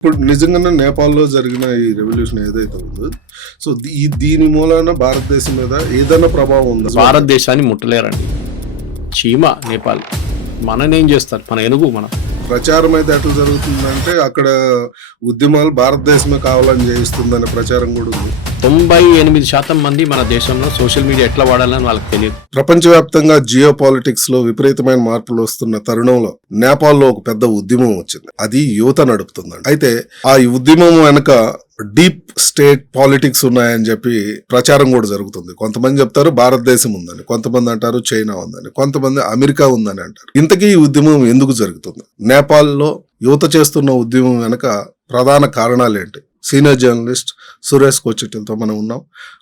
ఇప్పుడు నిజంగానే నేపాల్లో జరిగిన ఈ రెవల్యూషన్ ఏదైతే ఉందో సో దీ- ఈ దీని మూలాన భారతదేశం మీద ఏదైనా ప్రభావం ఉందా? భారతదేశాన్ని ముట్టలేరండి. చీమ నేపాల్. మననేం చేస్తారు? మన ఎనుగు మనం. ప్రచారం అయితే ఎట్లా జరుగుతుందంటే అక్కడ ఉద్యమాలు భారతదేశమే కావాలని చేయిస్తుందనే ప్రచారం కూడా ఉంది. తొంభై ఎనిమిది శాతం మంది మన దేశంలో సోషల్ మీడియా ఎట్లా వాడాలని వాళ్ళకి తెలియదు. ప్రపంచవ్యాప్తంగా జియో పాలిటిక్స్లో విపరీతమైన మార్పులు వస్తున్న తరుణంలో నేపాల్లో ఒక పెద్ద ఉద్యమం వచ్చింది. అది యువత నడుపుతుందండి. అయితే ఆ ఉద్యమం వెనక డీప్ స్టేట్ పాలిటిక్స్ ఉన్నాయని చెప్పి ప్రచారం కూడా జరుగుతుంది. కొంతమంది చెప్తారు భారతదేశం ఉందని కొంతమంది అంటారు చైనా ఉందని కొంతమంది అమెరికా ఉందని అంటారు. ఇంతకీ ఈ ఉద్యమం ఎందుకు జరుగుతుంది? నేపాల్లో యువత చేస్తున్న ఉద్యమం వెనక ప్రధాన కారణాలు ఏంటి? సీనియర్ జర్నలిస్ట్ సురేష్ కోచిటిల్తో మనం ఉన్నాం.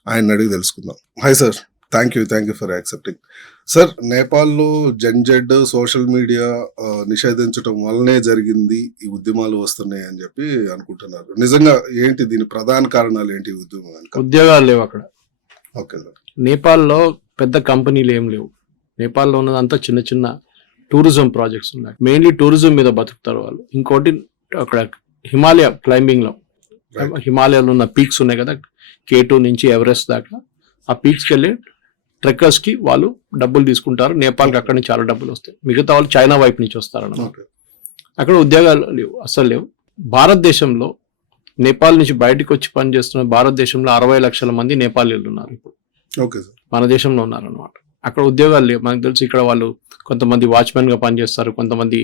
ఆయన అడిగి తెలుసుకుందాం. Hi sir thank you thank you for accepting sir నేపాల్లో జెడ్ సోషల్ మీడియా నిషేధించడం వల్లనే జరిగింది ఈ ఉద్యమాలు వస్తున్నాయి అని చెప్పి అనుకుంటున్నారు. నిజంగా ఏంటి దీని ప్రధాన కారణాలు ఏంటి ఉద్యమం ఉద్యోగాలు లేవు అక్కడ. ఓకే సార్ నేపాల్లో పెద్ద కంపెనీలు ఏం లేవు. నేపాల్లో ఉన్నదంతా చిన్న చిన్న టూరిజం ప్రాజెక్ట్స్ ఉన్నాయి. మెయిన్లీ టూరిజం మీద బతుకుతారు వాళ్ళు. ఇంకోటి అక్కడ హిమాలయ క్లైంబింగ్లో Right. హిమాలయాలో ఉన్న పీక్స్ ఉన్నాయి కదా కే టూ నుంచి ఎవరెస్ట్ దాకా. ఆ పీక్స్కి వెళ్ళి ట్రెక్కర్స్కి వాళ్ళు డబ్బులు తీసుకుంటారు. నేపాల్కి అక్కడ నుంచి చాలా డబ్బులు వస్తాయి. మిగతా వాళ్ళు చైనా వైపు నుంచి వస్తారన్నమాట. అక్కడ ఉద్యోగాలు లేవు అస్సలు లేవు. భారతదేశంలో నేపాల్ నుంచి బయటకు వచ్చి పనిచేస్తున్న భారతదేశంలో అరవై లక్షల మంది నేపాలీలు ఉన్నారు ఇప్పుడు. ఓకే సార్ మన దేశంలో ఉన్నారనమాట అక్కడ ఉద్యోగాలు లేవు. మనకు తెలుసు ఇక్కడ వాళ్ళు కొంతమంది వాచ్మెన్గా పనిచేస్తారు కొంతమంది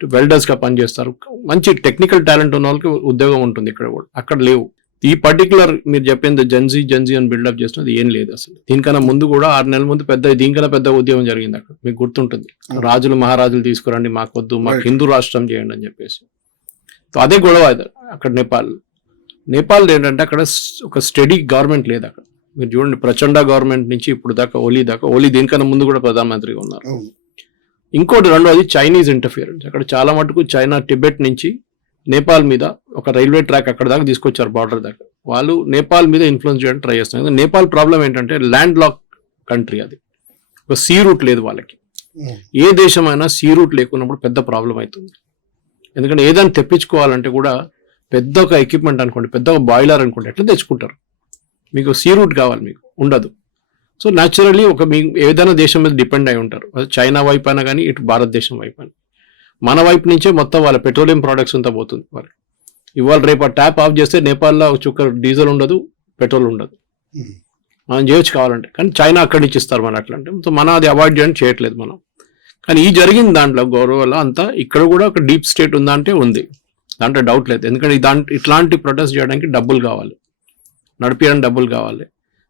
వెల్డర్స్గా పనిచేస్తారు. మంచి టెక్నికల్ టాలెంట్ ఉన్న వాళ్ళకి ఉద్యోగం ఉంటుంది ఇక్కడ కూడా. అక్కడ లేవు. ఈ పర్టికులర్ మీరు చెప్పింది జెన్జీ జెన్జీ అని బిల్డప్ చేస్తున్నది ఏం లేదు అసలు. దీనికన్నా ముందు కూడా ఆరు నెలల ముందు పెద్ద దీనికన్నా పెద్ద ఉద్యోగం జరిగింది అక్కడ. మీకు గుర్తుంటుంది. రాజులు మహారాజులు తీసుకురండి మాకు వద్దు మాకు. హిందూ రాష్ట్రం చేయండి అని చెప్పేసి. అదే గొడవ అక్కడ నేపాల్. నేపాల్ ఏంటంటే అక్కడ ఒక స్టడీ గవర్నమెంట్ లేదు అక్కడ. మీరు చూడండి ప్రచండ గవర్నమెంట్ నుంచి ఇప్పుడు దాకా ఓలీ దాకా ఓలీ దీనికన్నా ముందు కూడా ప్రధానమంత్రిగా ఉన్నారు. ఇంకోటి రెండోది చైనీస్ ఇంటర్ఫియరెన్స్ అక్కడ చాలా మటుకు చైనా టిబెట్ నుంచి నేపాల్ మీద ఒక రైల్వే ట్రాక్ అక్కడ దాకా తీసుకొచ్చారు బార్డర్ దాకా. వాళ్ళు నేపాల్ మీద ఇన్ఫ్లుయెన్స్ చేయడానికి ట్రై చేస్తున్నారు. నేపాల్ ప్రాబ్లం ఏంటంటే ల్యాండ్ లాక్ కంట్రీ అది. ఒక సీ రూట్ లేదు వాళ్ళకి. ఉమ్. ఏ దేశమైనా సీ రూట్ లేకున్నప్పుడు పెద్ద ప్రాబ్లం అవుతుంది. ఎందుకంటే ఏదైనా తెప్పించుకోవాలంటే కూడా పెద్ద ఒక ఎక్విప్మెంట్ అనుకోండి పెద్ద ఒక బాయిలర్ అనుకోండి ఎట్లా తెచ్చుకుంటారు. మీకు సీ రూట్ కావాలి మీకు ఉండదు. సో న్యాచురల్లీ ఒక మీ ఏదైనా దేశం మీద డిపెండ్ అయి ఉంటారు. అది చైనా వైపు అయినా కానీ ఇటు భారతదేశం వైపు అయినా. మన వైపు నుంచే మొత్తం వాళ్ళ పెట్రోలియం ప్రోడక్ట్స్ అంతా పోతుంది వాళ్ళకి. ఇవాళ రేపు ఆ ట్యాప్ ఆఫ్ చేస్తే నేపాల్లో ఒక చుక్క డీజిల్ ఉండదు పెట్రోల్ ఉండదు. ఉమ్. మనం చేయొచ్చు కావాలంటే. కానీ చైనా అక్కడి నుంచి ఇస్తారు మన అట్లా అంటే సో మనం అది అవాయిడ్ చేయడానికి చేయట్లేదు మనం. కానీ ఈ జరిగిన దాంట్లో గౌరవ అంతా ఇక్కడ కూడా ఒక డీప్ స్టేట్ ఉందా అంటే ఉంది. దాంట్లో డౌట్ లేదు. ఎందుకంటే దాంట్లో ఇట్లాంటి ప్రొటెస్ట్ చేయడానికి డబ్బులు కావాలి. నడిపించడానికి డబ్బులు కావాలి.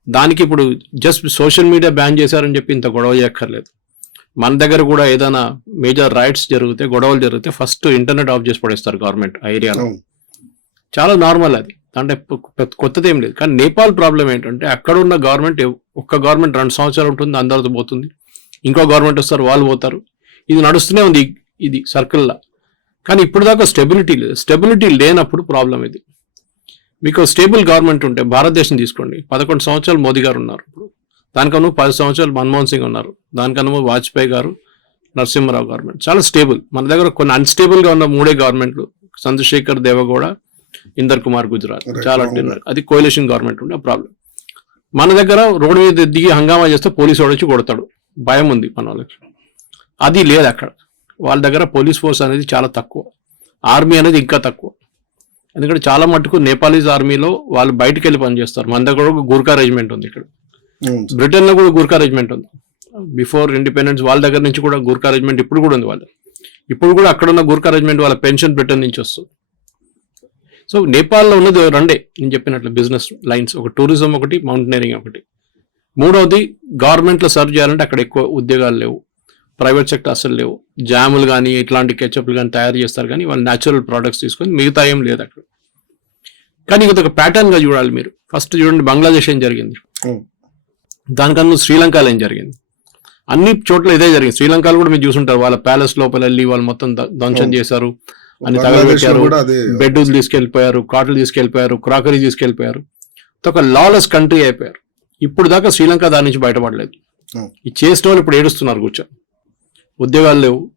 దానికి ఇప్పుడు జస్ట్ సోషల్ మీడియా బ్యాన్ చేశారని చెప్పి ఇంత గొడవ చేయక్కర్లేదు. మన దగ్గర కూడా ఏదైనా మేజర్ రైట్స్ జరిగితే గొడవలు జరిగితే ఫస్ట్ ఇంటర్నెట్ ఆఫ్ చేసి పడేస్తారు గవర్నమెంట్ ఆ ఏరియాలో చాలా నార్మల్ అది. అంటే కొత్తది ఏం లేదు. కానీ నేపాల్ ప్రాబ్లం ఏంటంటే అక్కడ ఉన్న గవర్నమెంట్ ఒక్క గవర్నమెంట్ రెండు సంవత్సరాలు ఉంటుంది అందరితో పోతుంది. ఇంకో గవర్నమెంట్ వస్తారు వాళ్ళు పోతారు. ఇది నడుస్తూనే ఉంది ఇది సర్కిల్లా కానీ ఇప్పుడు దాకా స్టెబిలిటీ లేదు స్టెబిలిటీ లేనప్పుడు ప్రాబ్లం ఇది. మీకు స్టేబుల్ గవర్నమెంట్ ఉంటే భారతదేశం తీసుకోండి. పదకొండు సంవత్సరాలు మోదీ గారు ఉన్నారు ఇప్పుడు. దానికన్నా పది సంవత్సరాలు మన్మోహన్ సింగ్ ఉన్నారు. దానికన్నా వాజ్పేయి గారు నరసింహరావు గవర్నమెంట్. చాలా స్టేబుల్. మన దగ్గర కొన్ని అన్స్టేబుల్గా ఉన్న మూడే గవర్నమెంట్లు. చంద్రశేఖర్ దేవగౌడ ఇందర్ కుమార్ గుజరాత్. చాలా అది కోalition గవర్నమెంట్ ఉండే ప్రాబ్లం మన దగ్గర రోడ్డు మీద దిగి హంగామా చేస్తే పోలీసు వాడు వచ్చి కొడతాడు. భయం ఉంది మన వాళ్ళకి. అది లేదు అక్కడ. వాళ్ళ దగ్గర పోలీస్ ఫోర్స్ అనేది చాలా తక్కువ. ఆర్మీ అనేది ఇంకా తక్కువ. ఎందుకంటే చాలా మటుకు నేపాలీస్ ఆర్మీలో వాళ్ళు బయటకు వెళ్ళి పనిచేస్తారు. మన దగ్గర ఒక గూర్ఖా రెజిమెంట్ ఉంది ఇక్కడ. బ్రిటన్లో కూడా గూర్ఖా రెజిమెంట్ ఉంది. బిఫోర్ ఇండిపెండెన్స్ వాళ్ళ దగ్గర నుంచి కూడా గూర్ఖా రెజిమెంట్ ఇప్పుడు కూడా ఉంది వాళ్ళు ఇప్పుడు కూడా అక్కడ ఉన్న గూర్ఖా రెజిమెంట్ వాళ్ళ పెన్షన్ బ్రిటన్ నుంచి వస్తుంది. సో నేపాల్లో ఉన్నది రెండే. నేను చెప్పినట్లు బిజినెస్ లైన్స్. ఒక టూరిజం ఒకటి మౌంటైనరింగ్ ఒకటి. మూడవది గవర్నమెంట్లో సర్వ్ చేయాలంటే అక్కడ ఎక్కువ ఉద్యోగాలు లేవు. ప్రైవేట్ సెక్టర్ అసలు లేవు. జాములు కానీ ఇట్లాంటి కెచప్లు కానీ తయారు చేస్తారు కానీ వాళ్ళు న్యాచురల్ ప్రోడక్ట్స్ తీసుకొని మిగతా ఏం లేదు అక్కడ. కానీ ఇది ఒక ప్యాటర్న్గా చూడాలి మీరు. ఫస్ట్ చూడండి బంగ్లాదేశ్ ఏం జరిగింది. దానికన్నా శ్రీలంకలో ఏం జరిగింది? అన్ని చోట్ల ఇదే జరిగింది. శ్రీలంకలో కూడా మీరు చూసుంటారు. వాళ్ళ ప్యాలెస్ లోపల వెళ్ళి వాళ్ళు మొత్తం ధ్వంసం. చేశారు. అని తగలబెట్టారు. బెడ్ తీసుకెళ్ళిపోయారు కాటలు తీసుకెళ్ళిపోయారు క్రాకరీ తీసుకెళ్ళిపోయారు ఒక లాలెస్ కంట్రీ అయిపోయారు. ఇప్పుడు దాకా శ్రీలంక దాని నుంచి బయటపడలేదు. ఈ చేసిన వాళ్ళు ఇప్పుడు ఏడుస్తున్నారు కూర్చొని ఉద్యోగాలు లేవు.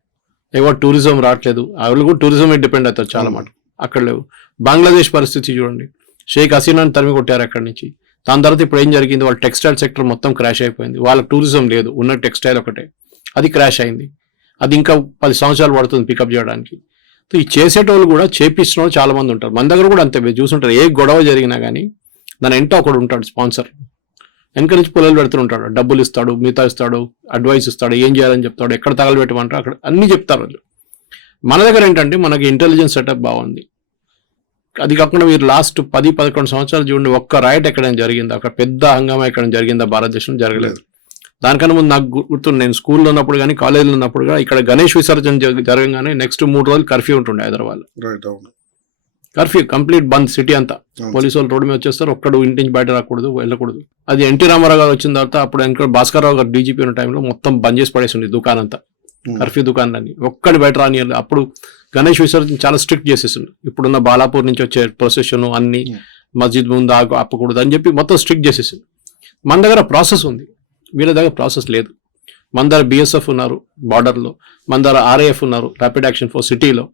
ఎవరు టూరిజం రావట్లేదు. వాళ్ళు కూడా టూరిజం డిపెండ్ అవుతారు చాలా మాట అక్కడ లేవు. బంగ్లాదేశ్ పరిస్థితి చూడండి. షేక్ హసీనాని తరిమి కొట్టారు అక్కడి నుంచి. దాని తర్వాత ఇప్పుడు ఏం జరిగింది? వాళ్ళ టెక్స్టైల్ సెక్టర్ మొత్తం క్రాష్ అయిపోయింది. వాళ్ళ టూరిజం లేదు. ఉన్న టెక్స్టైల్ ఒకటే. అది క్రాష్ అయింది. అది ఇంకా పది సంవత్సరాలు పడుతుంది పికప్ చేయడానికి. ఈ చేసేటోళ్ళు కూడా చేపిస్తున్న వాళ్ళు చాలా మంది ఉంటారు. మన దగ్గర కూడా అంతే. చూసుంటారు. ఏ గొడవ జరిగినా కానీ దాని ఎంటో ఒకడు ఉంటాడు స్పాన్సర్. వెనక నుంచి పొలాలు పెడుతుంటాడు డబ్బులు ఇస్తాడు మిగతా ఇస్తాడు అడ్వైస్ ఇస్తాడు ఏం చేయాలని చెప్తాడు ఎక్కడ తగలబెట్టమంటారు అక్కడ అన్ని చెప్తారు వాళ్ళు మన దగ్గర ఏంటంటే మనకి ఇంటెలిజెన్స్ సెటప్ బాగుంది. అది కాకుండా మీరు లాస్ట్ పది పదకొండు సంవత్సరాలు చూడండి ఒక్క రైట్ ఎక్కడైనా జరిగిందా? ఒక పెద్ద హంగామా ఎక్కడైనా జరిగిందా? భారతదేశం జరగలేదు. దానికన్నా ముందు నాకు గుర్తు గుర్తుంది నేను స్కూల్లో ఉన్నప్పుడు కానీ కాలేజీలో ఉన్నప్పుడు కూడా ఇక్కడ గణేష్ విసర్జన జరగ- జరగగానే నెక్స్ట్ మూడు రోజులు కర్ఫ్యూ ఉంటుండే హైదరాబాద్ రైట్ అవును. కర్ఫ్యూ కంప్లీట్ బంద్ సిటీ అంతా. పోలీసు వాళ్ళు రోడ్డు మీద వచ్చేస్తారు ఒక్కడు ఇంటి నుంచి బయట రాకూడదు వెళ్ళకూడదు. అది ఎన్టీ రామారావు గారు వచ్చిన తర్వాత అప్పుడు ఇంకా భాస్కర్ రావు గారు డీజీపీ ఉన్న టైంలో మొత్తం బంద్ చేసి పడేసింది దుకాణం అంతా. కర్ఫ్యూ దుకాణాన్ని ఒక్కడి బయట రానియాలి అప్పుడు గణేష్ విసర్జన చాలా స్ట్రిక్ట్ చేసేసిండు. ఇప్పుడున్న బాలాపూర్ నుంచి వచ్చే ప్రొసెషన్ అన్ని. మస్జిద్ ముందు ఆగు ఆపకూడదు అని చెప్పి మొత్తం స్ట్రిక్ట్ చేసేసిండు. మన దగ్గర ప్రాసెస్ ఉంది. వీళ్ళ దగ్గర ప్రాసెస్ లేదు. మన దగ్గర బిఎస్ఎఫ్ ఉన్నారు బార్డర్లో మన దగ్గర ఆర్ఏఎఫ్ ఉన్నారు ర్యాపిడ్ యాక్షన్ ఫోర్స్ సిటీలో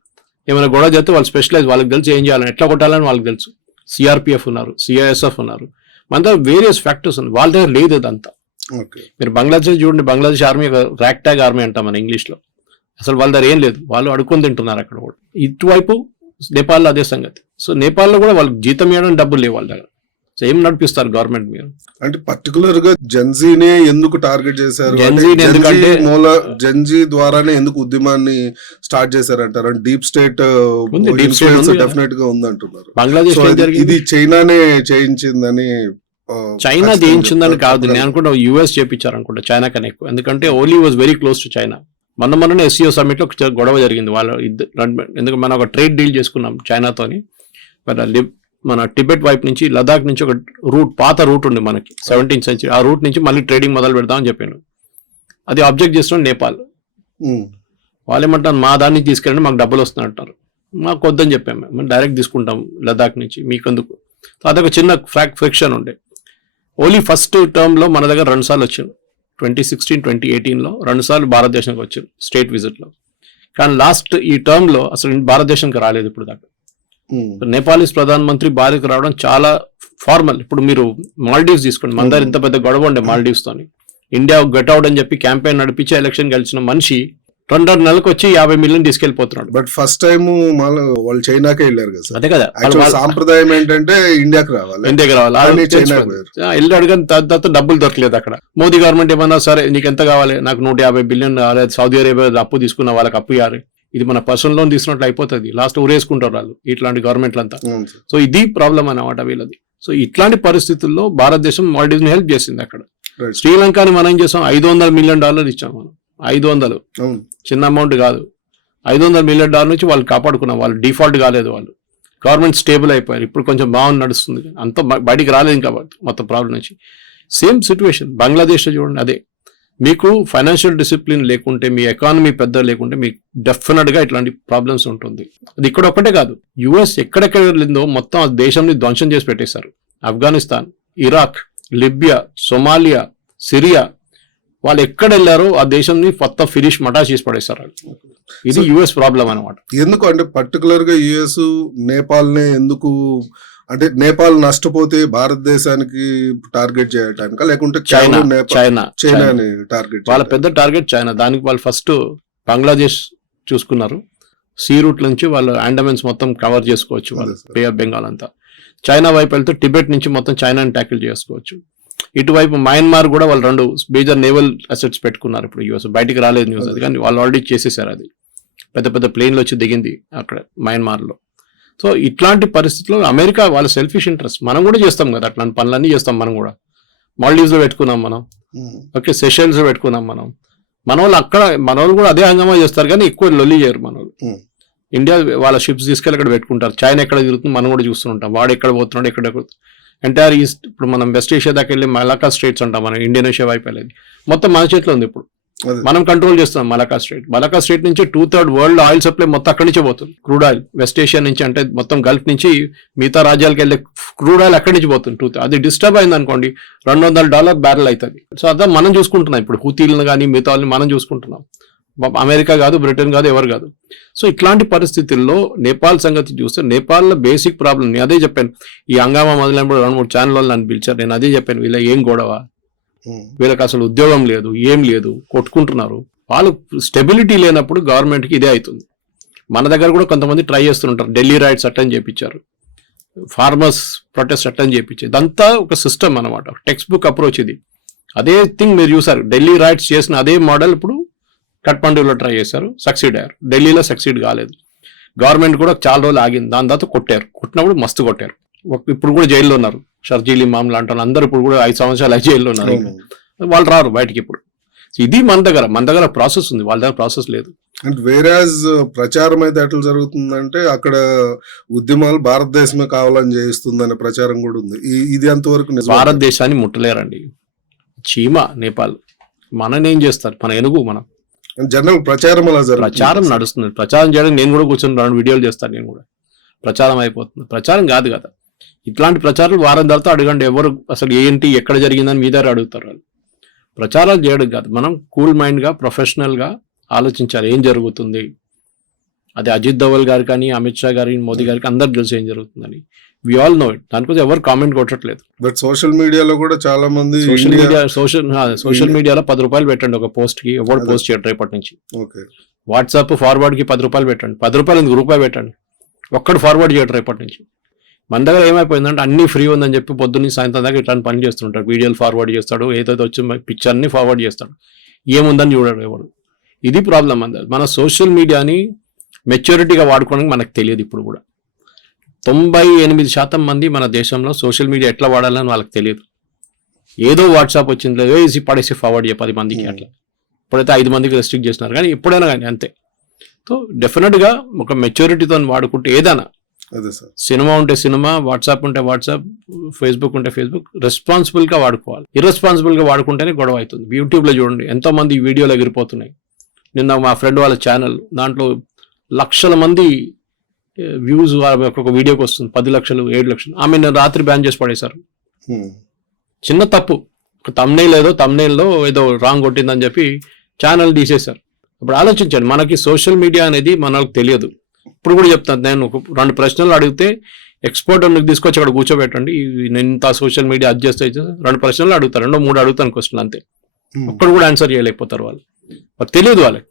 ఏమైనా గొడవ చేస్తే వాళ్ళు స్పెషలైజ్ వాళ్ళకి తెలుసు ఏం చేయాలని ఎట్లా కొట్టాలని వాళ్ళకి తెలుసు. సిఆర్పిఎఫ్ ఉన్నారు సిఐఎస్ఎఫ్ ఉన్నారు. మన దగ్గర వేరియస్ ఫ్యాక్టర్స్ ఉన్నాయి. వాళ్ళ దగ్గర లేదు ఓకే. మీరు బంగ్లాదేశ్ చూడండి Bangladesh army rag tag army అంటాం మన ఇంగ్లీష్లో. అసలు వాళ్ళ దగ్గర ఏం లేదు. వాళ్ళు అడుక్కొని తింటున్నారు అక్కడ కూడా. ఇటువైపు నేపాల్లో అదే సంగతి. సో నేపాల్లో కూడా వాళ్ళకి జీతం ఇవ్వడం డబ్బులు లేవు వాళ్ళ దగ్గర. సో ఏం నడిపిస్తారు గవర్నమెంట్ మీరు అంటే పర్టికులర్గా జెన్జీనే ఎందుకు టార్గెట్ చేశారు? ఎందుకంటే- మూల జెన్జీ ద్వారానే ఎందుకు ఉద్యమాన్ని స్టార్ట్ చేశారంటారు? అంటే డీప్ స్టేట్. డెఫినెట్గా ఉంది అంటున్నారు బంగ్లాదేశ్ ఇది- చైనానే చేయించిందని ఆ, చైనా చేయించిందని. కాదు నేను అనుకుంటా యుఎస్ చేపించారు అనుకుంటా చైనా కన్నా ఎక్కువ. ఎందుకంటే Oli was very close to China మొన్న మొన్ననే ఎస్సీఓ సమ్మిట్లో గొడవ జరిగింది. వాళ్ళ ఇద్దరు ఎందుకంటే మనం ఒక ట్రేడ్ డీల్ చేసుకున్నాం చైనాతోని మన టిబెట్ వైపు నుంచి లదాఖ్ నుంచి ఒక రూట్ పాత రూట్ ఉంది మనకి సెవెంటీన్త్ సెంచరీ ఆ రూట్ నుంచి మళ్ళీ ట్రేడింగ్ మొదలు పెడదామని చెప్పాను అది ఆబ్జెక్ట్ చేస్తున్నాం నేపాల్. వాళ్ళు ఏమంటారు మా దాన్ని తీసుకెళ్ళండి మాకు డబ్బులు వస్తున్నాయి అంటారు. మాకు వద్దని చెప్పాము మేము. డైరెక్ట్ తీసుకుంటాం లదాఖ్ నుంచి మీకెందుకు? అదొక చిన్న ఫ్రాక్ ఫ్రిక్షన్ ఉండే. ఓన్లీ ఫస్ట్ టర్మ్లో మన దగ్గర రెండు సార్లు వచ్చారు ట్వంటీ సిక్స్టీన్ ట్వంటీ ఎయిటీన్లో రెండు సార్లు భారతదేశానికి వచ్చారు స్టేట్ విజిట్లో కానీ లాస్ట్ ఈ టర్మ్లో అసలు భారతదేశానికి రాలేదు ఇప్పుడు దాకా. నేపాలీస్ ప్రధానమంత్రి భారత్కి రావడం చాలా ఫార్మల్. ఇప్పుడు మీరు మాల్డీవ్స్ తీసుకోండి. మన దగ్గర ఇంత పెద్ద గొడవ ఉండే మాల్డీవ్స్ తోని ఇండియా గెట్ అవుట్ అని చెప్పి క్యాంపెయిన్ నడిపించి ఎలక్షన్ గెలిచిన మనిషి రెండున్నర నెలలకు వచ్చి యాభై మిలియన్ తీసుకెళ్ళిపోతున్నాడు బట్ ఫస్ట్ టైం వాళ్ళు చైనాకే వెళ్ళారు కదా అదే కదా. సాంప్రదాయం ఏంటంటే ఇండియాకి రావాలి. ఇండియాకి రావాలి. కానీ వెళ్ళి తర్వాత తర్వాత డబ్బులు దొరకలేదు అక్కడ. మోదీ గవర్నమెంట్ ఏమన్నా సరే నీకు ఎంత కావాలి? నాకు నూట యాభై బిలియన్ కావాలి. సౌదీ అరేబియా అప్పు తీసుకున్న వాళ్ళకి అప్పు ఇవ్వాలి ఇది మన పర్సనల్ లోన్ తీసుకున్నట్లు అయిపోతుంది. లాస్ట్ ఊరేసుకుంటారు వాళ్ళు ఇట్లాంటి గవర్నమెంట్లు అంతా. సో ఇది ప్రాబ్లం అన్నమాట వీళ్ళది. సో ఇట్లాంటి పరిస్థితుల్లో భారతదేశం మాల్డీవ్స్ని హెల్ప్ చేసింది అక్కడ. శ్రీలంకని మనం ఏం చేసాం ఐదు వందల మిలియన్ డాలర్ ఇచ్చాం మనం. ఐదు వందలు. చిన్న అమౌంట్ కాదు. ఐదు వందల మిలియన్ డాలర్ నుంచి వాళ్ళు కాపాడుకున్నాం వాళ్ళు డిఫాల్ట్ కాలేదు వాళ్ళు. గవర్నమెంట్ స్టేబుల్ అయిపోయారు. ఇప్పుడు కొంచెం బాగుంది నడుస్తుంది. అంత బయటికి రాలేదు ఇంకా మొత్తం ప్రాబ్లం నుంచి. సేమ్ సిచ్యువేషన్ బంగ్లాదేశ్లో చూడండి అదే. మీకు ఫైనాన్షియల్ డిసిప్లిన్ లేకుంటే మీ ఎకానమీ పెద్ద లేకుంటే మీకు డెఫినెట్గా ఇట్లాంటి ప్రాబ్లమ్స్ ఉంటుంది. అది ఇక్కడ ఒక్కటే కాదు. యుఎస్ ఎక్కడెక్కడ వెళ్ళిందో మొత్తం ఆ దేశాన్ని ధ్వంసం చేసి పెట్టేశారు. Afghanistan Iraq Libya Somalia Syria వాళ్ళు ఎక్కడ వెళ్ళారో ఆ దేశంని మొత్తం ఫినిష్ మటా చేసి వాళ్ళు. ఇది యుఎస్ ప్రాబ్లం అనమాట ఎందుకు అంటే పర్టికులర్గా యుఎస్ నేపాల్ నే ఎందుకు అంటే నేపాల్ నష్టపోతే భారతదేశానికి టార్గెట్ చేయటానికా లేకుంటే చైనా చైనా చైనా. చైనాని టార్గెట్ వాళ్ళ పెద్ద టార్గెట్ చైనా. దానికి వాళ్ళు ఫస్ట్ బంగ్లాదేశ్ చూసుకున్నారు. సీ రూట్ నుంచి వాళ్ళు అండమెన్స్ మొత్తం కవర్ చేసుకోవచ్చు వాళ్ళు. బే ఆఫ్ బెంగాల్ అంతా. చైనా వైపు వెళ్తే టిబెట్ నుంచి మొత్తం చైనాని ట్యాకిల్ చేసుకోవచ్చు. ఇటువైపు మయన్మార్ కూడా వాళ్ళు రెండు మేజర్ నేవల్ అసెట్స్ పెట్టుకున్నారు ఇప్పుడు యూఎస్. బయటికి రాలేదు న్యూస్ అది. కానీ వాళ్ళు ఆల్రెడీ చేసేసారు అది. పెద్ద పెద్ద ప్లేన్లు వచ్చి దిగింది అక్కడ మయన్మార్లో. సో ఇట్లాంటి పరిస్థితుల్లో అమెరికా వాళ్ళ సెల్ఫిష్ ఇంట్రెస్ట్ మనం కూడా చేస్తాం కదా అట్లాంటి పనులన్నీ చేస్తాం మనం కూడా. మాల్డీవ్స్లో పెట్టుకున్నాం మనం. ఓకే సెషన్స్ పెట్టుకున్నాం మనం. మన వాళ్ళు అక్కడ మన వాళ్ళు కూడా అదే హంగామా చేస్తారు కానీ ఎక్కువ లొల్లి చేయరు మన వాళ్ళు. Hmm. ఇండియా వాళ్ళ షిప్స్ తీసుకెళ్ళి అక్కడ పెట్టుకుంటారు. చైనా ఎక్కడ తిరుగుతుంది మనం కూడా చూస్తుంటాం. వాడు ఎక్కడ పోతున్నాడు ఎక్కడ ఎంటైర్ ఈస్ట్ ఇప్పుడు మనం వెస్ట్ ఏషియా దాకా వెళ్ళి మలకా స్ట్రేట్స్ అంటాం మనం ఇండోనేషియా వైపు వెళ్ళేది. మొత్తం మన చేతిలో ఉంది ఇప్పుడు. మనం కంట్రోల్ చేస్తున్నాం మలకా స్ట్రేట్ మలకా స్ట్రేట్ నుంచి two third world oil supply మొత్తం అక్కడి నుంచే పోతుంది. క్రూడ్ ఆయిల్ వెస్ట్ ఏషియా నుంచి అంటే మొత్తం గల్ఫ్ నుంచి మిగతా రాజ్యాలకు వెళ్ళే క్రూడ్ ఆయిల్ అక్కడి నుంచి పోతుంది. టూ అది డిస్టర్బ్ అయింది అనుకోండి రెండు వందల డాలర్ బ్యారెల్ అవుతుంది. సో అదే మనం చూసుకుంటున్నాం. ఇప్పుడు హూతీలను కానీ మిగతా వాళ్ళని మనం చూసుకుంటున్నాం. అమెరికా కాదు బ్రిటన్ కాదు ఎవరు కాదు. సో ఇట్లాంటి పరిస్థితుల్లో నేపాల్ సంగతి చూస్తే నేపాల్లో బేసిక్ ప్రాబ్లం నేను అదే చెప్పాను. ఈ హంగామా మొదలైనప్పుడు రెండు మూడు ఛానల్ వాళ్ళు నన్ను పిలిచారు. నేను అదే చెప్పాను. వీళ్ళ ఏం గొడవ? Hmm. వీళ్ళకి అసలు ఉద్యోగం లేదు ఏం లేదు కొట్టుకుంటున్నారు. వాళ్ళు స్టెబిలిటీ లేనప్పుడు గవర్నమెంట్కి ఇదే అవుతుంది. మన దగ్గర కూడా కొంతమంది ట్రై చేస్తుంటారు. ఢిల్లీ రైట్స్ అటెండ్ చేయించారు ఫార్మర్స్ ప్రొటెస్ట్ అటెండ్ చేయించారు ఇదంతా ఒక సిస్టమ్ అనమాట టెక్స్ట్ బుక్ అప్రోచ్ ఇది. అదే థింగ్ మీరు చూసారు. ఢిల్లీ రైట్స్ చేసిన అదే మోడల్ ఇప్పుడు కట్మండూలో ట్రై చేశారు. సక్సీడ్ అయ్యారు. ఢిల్లీలో సక్సీడ్ కాలేదు. గవర్నమెంట్ కూడా చాలా రోజులు ఆగింది. దాని తర్వాత కొట్టారు. కొట్టినప్పుడు మస్తు కొట్టారు. ఇప్పుడు కూడా జైల్లో ఉన్నారు. షర్జీలి మామూలు అంటారు అందరూ ఇప్పుడు కూడా ఐదు సంవత్సరాలు జైల్లో ఉన్నారు. వాళ్ళు రారు బయటికి ఇప్పుడు. ఇది మన దగ్గర మన దగ్గర ప్రాసెస్ ఉంది. వాళ్ళ దగ్గర ప్రాసెస్ లేదు. అండ్ వేరాజ్ ప్రచారం అయితే ఎట్లా జరుగుతుందంటే అక్కడ ఉద్యమాలు భారతదేశమే కావాలని చేయిస్తుందనే ప్రచారం కూడా ఉంది. ఇది ఎంతవరకు నిజం? భారతదేశాన్ని ముట్టలేరండి. చీమ నేపాల్. మననేం చేస్తారు? మన ఎనుగు మనం. జనరల్ ప్రచారం అలా జరుగుతుంది? ప్రచారం నడుస్తుంది. ప్రచారం చేయడం నేను కూడా కూర్చొని రెండు వీడియోలు చేస్తాను నేను కూడా. ప్రచారం అయిపోతుంది. ప్రచారం కాదు కదా. ఇట్లాంటి ప్రచారాలు వారం తర్వాత అడగండి. ఎవరు అసలు ఏంటి ఎక్కడ జరిగిందని మీ దగ్గర అడుగుతారు వాళ్ళు. ప్రచారాలు చేయడం కాదు. మనం కూల్ మైండ్గా ప్రొఫెషనల్గా ఆలోచించాలి. ఏం జరుగుతుంది? అది అజిత్ దోవల్ గారు కానీ అమిత్ షా గారి మోదీ గారికి అందరు తెలుసు ఏం జరుగుతుందని. వి ఆల్ నో ఇట్ దానికోసం ఎవరు కామెంట్ కొట్టట్లేదు. బట్ సోషల్ మీడియాలో కూడా చాలా మంది సోషల్ మీడియా సోషల్ సోషల్ మీడియాలో పది రూపాయలు పెట్టండి ఒక పోస్ట్కి. ఎవరు. పోస్ట్ చేయరు రేపటి నుంచి? ఓకే. వాట్సాప్ ఫార్వర్డ్కి పది రూపాయలు పెట్టండి. పది రూపాయలు ఎందుకు? రూపాయి పెట్టండి. ఒక్కడు ఫార్వర్డ్ చేయడు రేపటి నుంచి. మన దగ్గర ఏమైపోయిందంటే అన్ని ఫ్రీ ఉందని చెప్పి పొద్దున్న సాయంత్రం దాకా ఇట్లాంటి పని చేస్తుంటాడు. వీడియోలు ఫార్వర్డ్ చేస్తాడు ఏదైతే వచ్చి పిక్చర్ అన్ని ఫార్వర్డ్ చేస్తాడు. ఏముందని చూడడు ఎవడు. ఇది ప్రాబ్లం మన మన సోషల్ మీడియాని మెచ్యూరిటీగా వాడుకోవడానికి మనకు తెలియదు ఇప్పుడు కూడా. తొంభై ఎనిమిది శాతం మంది మన దేశంలో సోషల్ మీడియా ఎట్లా వాడాలని వాళ్ళకి తెలియదు. ఏదో వాట్సాప్ వచ్చింది లేదు వేసి పడేసి ఫార్వర్డ్ చేయ పది మందికి Hmm. అట్లా. ఇప్పుడైతే ఐదు మందికి రెస్ట్రిక్ట్ చేస్తున్నారు. కానీ ఎప్పుడైనా కానీ అంతే. సో డెఫినెట్గా ఒక మెచ్యూరిటీతో వాడుకుంటే ఏదైనా అదే సార్. సినిమా ఉంటే సినిమా వాట్సాప్ ఉంటే వాట్సాప్ ఫేస్బుక్ ఉంటే ఫేస్బుక్ రెస్పాన్సిబుల్గా వాడుకోవాలి. ఇర్రెస్పాన్సిబుల్గా వాడుకుంటేనే గొడవ అవుతుంది. యూట్యూబ్లో చూడండి ఎంతో మంది వీడియోలు ఎగిరిపోతున్నాయి. నిన్న మా ఫ్రెండ్ వాళ్ళ ఛానల్ దాంట్లో లక్షల మంది వ్యూస్ ఒక్కొక్క వీడియోకి వస్తుంది. పది లక్షలు ఏడు లక్షలు. ఆమె నిన్న రాత్రి బ్యాన్ చేసి పడేశారు. చిన్న తప్పు. ఒక తమ్నేల్ ఏదో తమ్నేల్లో ఏదో రాంగ్ కొట్టిందని చెప్పి ఛానల్ తీసేశారు. ఇప్పుడు ఆలోచించండి మనకి సోషల్ మీడియా అనేది మనకు తెలియదు. ఇప్పుడు కూడా చెప్తాను. నేను ఒక రెండు ప్రశ్నలు అడిగితే ఎక్స్పర్ట్ తీసుకొచ్చి అక్కడ కూర్చోబెట్టండి. నేను ఇంత సోషల్ మీడియా అది చేస్తే రెండు ప్రశ్నలు అడుగుతారు. రెండో మూడు అడుగుతాను క్వశ్చన్ అంతే. ఉమ్, ఒక్కడు కూడా ఆన్సర్ చేయలేకపోతారు వాళ్ళు. తెలియదు వాళ్ళకి.